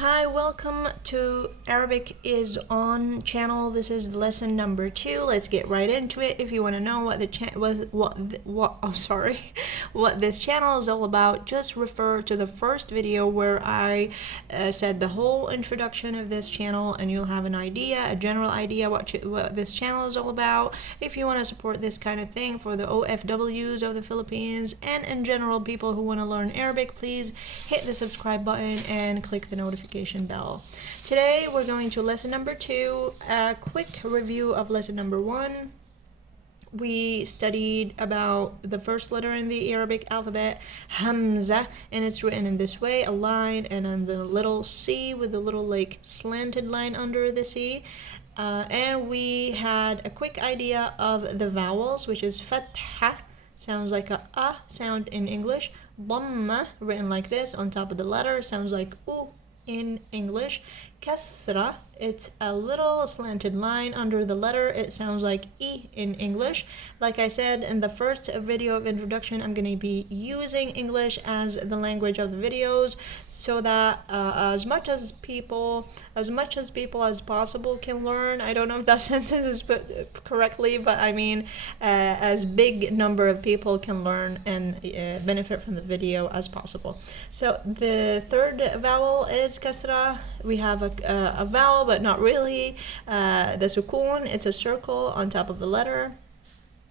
Hi, welcome to Arabic is on channel. This is lesson number 2. Let's get right into it. If you want to know what what this channel is all about, just refer to the first video where I said the whole introduction of this channel, and you'll have a general idea what this channel is all about. If you want to support this kind of thing for the OFWs of the Philippines and in general people who want to learn Arabic, please hit the subscribe button and click the notification bell. Today we're going to lesson number 2, a quick review of lesson number 1. We studied about the first letter in the Arabic alphabet, Hamza, and it's written in this way, a line and then the little C with the little like slanted line under the C. And we had a quick idea of the vowels, which is fatha, sounds like a sound in English. Dhamma, written like this on top of the letter, sounds like u in English. Kasra, it's a little slanted line under the letter, it sounds like E in English. Like I said in the first video of introduction, I'm going to be using English as the language of the videos so that as much as people as possible can learn. I don't know if that sentence is put correctly, but I mean as big number of people can learn and benefit from the video as possible. So the third vowel is kasra. We have a vowel, but not really. The sukun, it's a circle on top of the letter.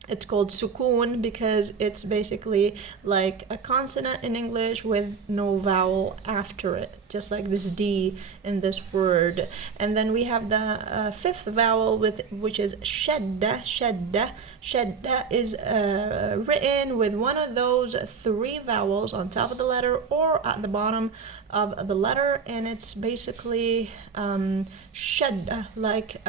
It's called sukun because it's basically like a consonant in English with no vowel after it, just like this D in this word. And then we have the fifth vowel, which is shadda. Shadda is written with one of those 3 vowels on top of the letter or at the bottom of the letter, and it's basically shadda, like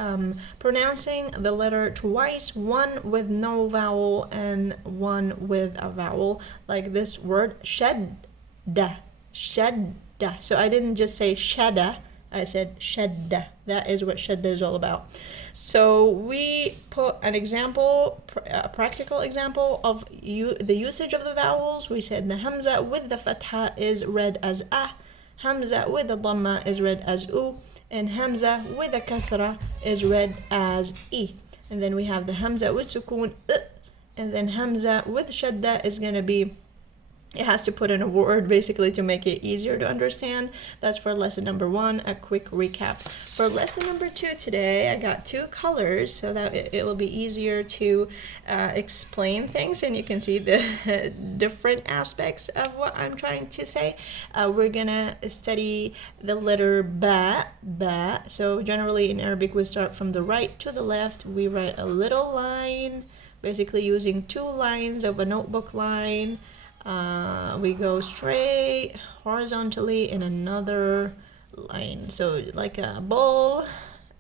pronouncing the letter twice, one with no vowel and one with a vowel, like this word shadda. So I didn't just say shadda, I said shadda. That is what shadda is all about. So we put an example, a practical example of the usage of the vowels. We said the hamza with the fatha is read as a, hamza with the dhamma is read as u, and hamza with the kasra is read as e. And then we have the hamza with sukun, and then hamza with shadda is going to be, it has to put in a word basically to make it easier to understand. That's for lesson number 1, a quick recap. For lesson number 2 today, I got 2 colors so that it will be easier to explain things and you can see the different aspects of what I'm trying to say. We're gonna study the letter ba. So generally in Arabic we start from the right to the left. We write a little line, basically using 2 lines of a notebook line. We go straight horizontally in another line, so like a bowl,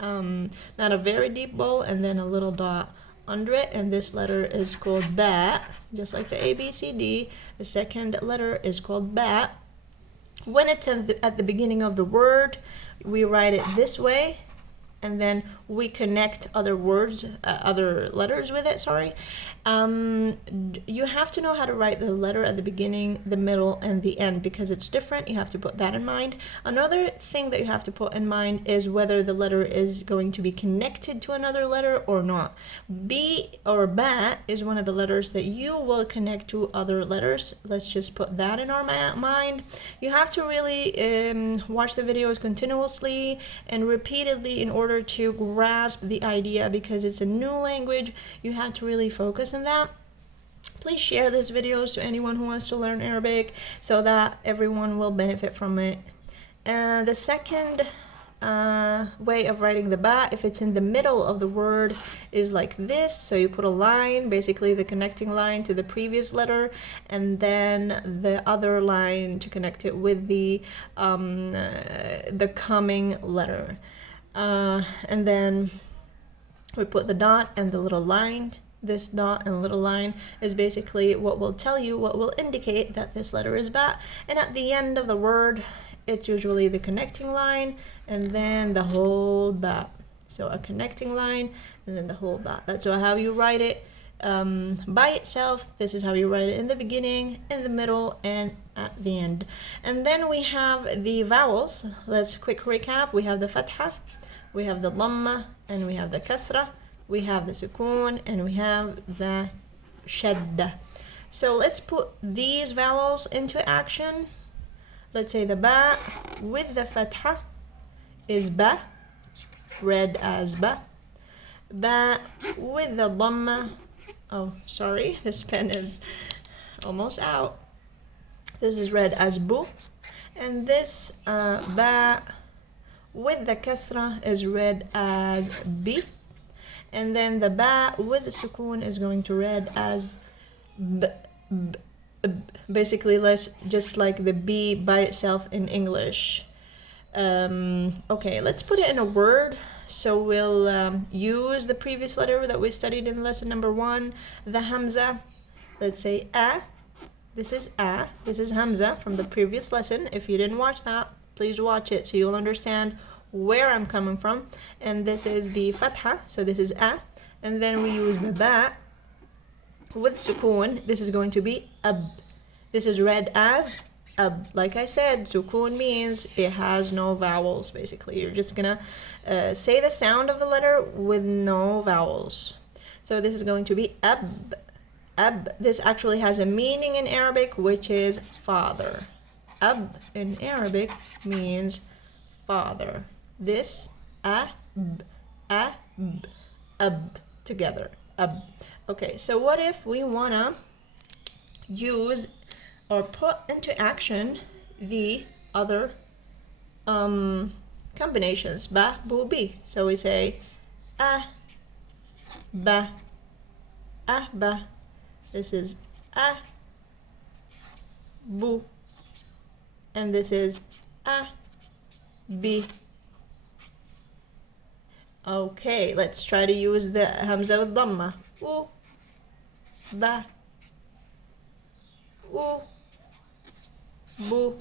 not a very deep bowl, and then a little dot under it, and this letter is called ba, just like the ABCD. The second letter is called ba. When it's at the beginning of the word, we write it this way, and then we connect other words, other letters with it, you have to know how to write the letter at the beginning, the middle, and the end because it's different. You have to put that in mind. Another thing that you have to put in mind is whether the letter is going to be connected to another letter or not. B or ba is one of the letters that you will connect to other letters. Let's just put that in our mind. You have to really watch the videos continuously and repeatedly in order to grasp the idea because it's a new language. You have to really focus on that. Please share this video to anyone who wants to learn Arabic so that everyone will benefit from it. And the second way of writing the ba, if it's in the middle of the word, is like this. So you put a line, basically the connecting line to the previous letter, and then the other line to connect it with the coming letter. And then we put the dot and the little line. This dot and little line is basically what will indicate that this letter is ba. And at the end of the word, it's usually the connecting line and then the whole ba. So a connecting line and then the whole ba. That's how you write it by itself. This is how you write it in the beginning, in the middle, and at the end. And then we have the vowels. Let's quick recap. We have the fatha, we have the dhamma, and we have the kasra, we have the sukoon, and we have the shadda. So let's put these vowels into action. Let's say the ba with the fatha is ba, read as ba. Ba with the dhamma, oh sorry, this pen is almost out. This is read as bu. And this ba with the kasra is read as bi. And then the ba with the sukoon is going to read as b, b, b. Basically, just like the b by itself in English. Okay, let's put it in a word. So we'll use the previous letter that we studied in lesson number 1, the hamza. Let's say a. This is a. This is hamza from the previous lesson. If you didn't watch that, please watch it so you'll understand where I'm coming from. And this is the fatha, so this is a. And then we use the ba with sukoon. This is going to be ab. This is read as ab. Like I said, sukoon means it has no vowels. Basically, you're just gonna say the sound of the letter with no vowels. So this is going to be ab. Ab. This actually has a meaning in Arabic, which is father. Ab in Arabic means father. This ab, ab, ab together. Ab. Okay, so what if we wanna use or put into action the other combinations, ba, bu, bi. So we say ba, ba. This is bu, and this is bi. Okay, let's try to use the hamza with dhamma. U, ba, u, bu,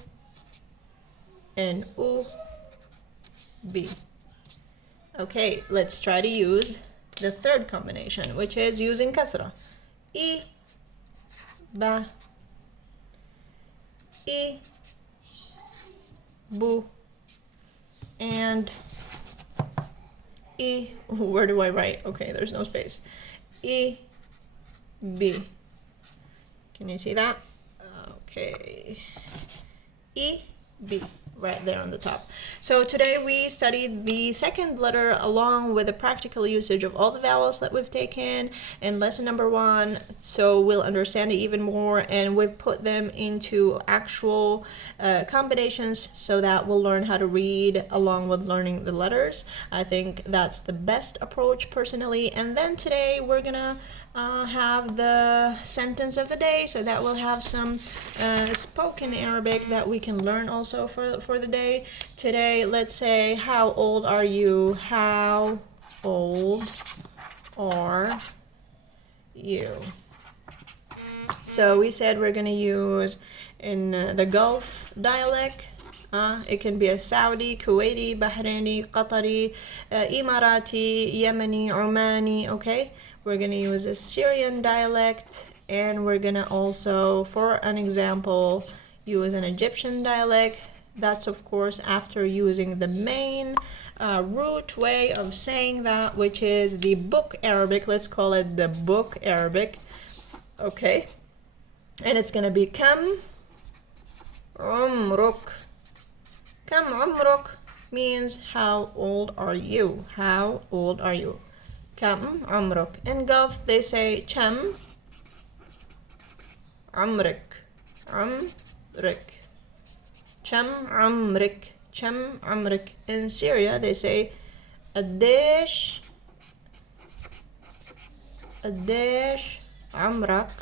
and u, bi. Okay, let's try to use the third combination, which is using kasra. I, ba, I, bu, and I. Where do I write? Okay, there's no space. I, bi. Can you see that? Okay. I, bi. Right there on the top. So today we studied the second letter along with the practical usage of all the vowels that we've taken in lesson number 1, so we'll understand it even more, and we've put them into actual combinations so that we'll learn how to read along with learning the letters. I think that's the best approach personally. And then today we're gonna have the sentence of the day, so that we'll have some spoken Arabic that we can learn also for the day. Today, let's say, how old are you? How old are you? So we said we're gonna use in the Gulf dialect. It can be a Saudi, Kuwaiti, Bahraini, Qatari, Emirati, Yemeni, Omani, okay? We're going to use a Syrian dialect, and we're going to also, for an example, use an Egyptian dialect. That's, of course, after using the main root way of saying that, which is the book Arabic. Let's call it the book Arabic, okay? And it's going to be Kam Umruk. Kam umruk means how old are you? How old are you? Kam umruk. In Gulf they say cham umrik. Umrik. Cham umrik. Cham umrik. In Syria they say addesh umrak.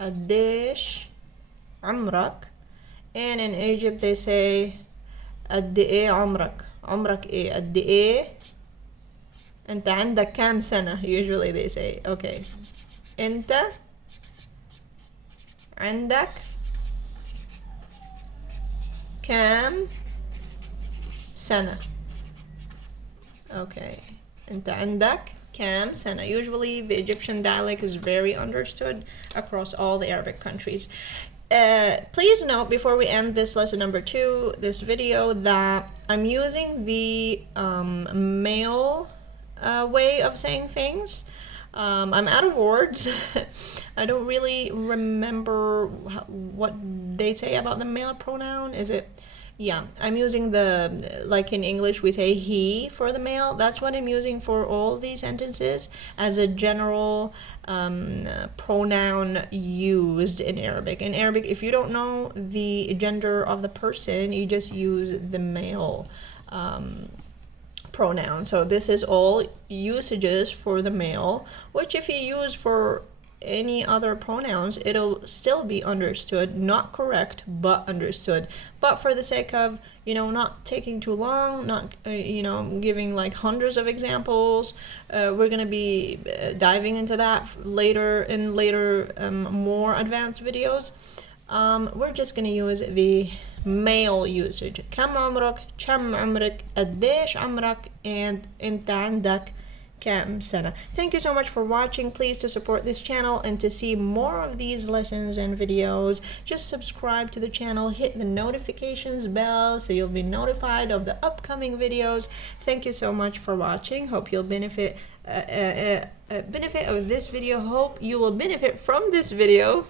Addesh umrak. And in Egypt they say قد ايه عمرك. عمرك ايه؟ قد ايه انت عندك كام سنة. Usually they say okay, انت عندك كام سنة. Okay, انت عندك كام سنة. Usually the Egyptian dialect is very understood across all the Arabic countries. Please note before we end this lesson number 2, this video, that I'm using the male way of saying things. I'm out of words. I don't really remember what they say about the male pronoun. Is it? Yeah, I'm using the, like in English we say he for the male. That's what I'm using for all these sentences as a general pronoun used in Arabic. In Arabic, if you don't know the gender of the person, you just use the male pronoun. So this is all usages for the male, which if you use for any other pronouns, it'll still be understood, not correct, but understood. But for the sake of, not taking too long, not, giving like hundreds of examples, we're going to be diving into that later in more advanced videos. We're just going to use the male usage. كم عمرك, كم عمرك, قديش عمرك, and انت عندك كم سنة. Thank you so much for watching. Please, to support this channel and to see more of these lessons and videos, just subscribe to the channel, hit the notifications bell so you'll be notified of the upcoming videos. Thank you so much for watching. Hope you'll benefit of this video. Hope you will benefit from this video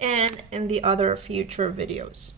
and in the other future videos.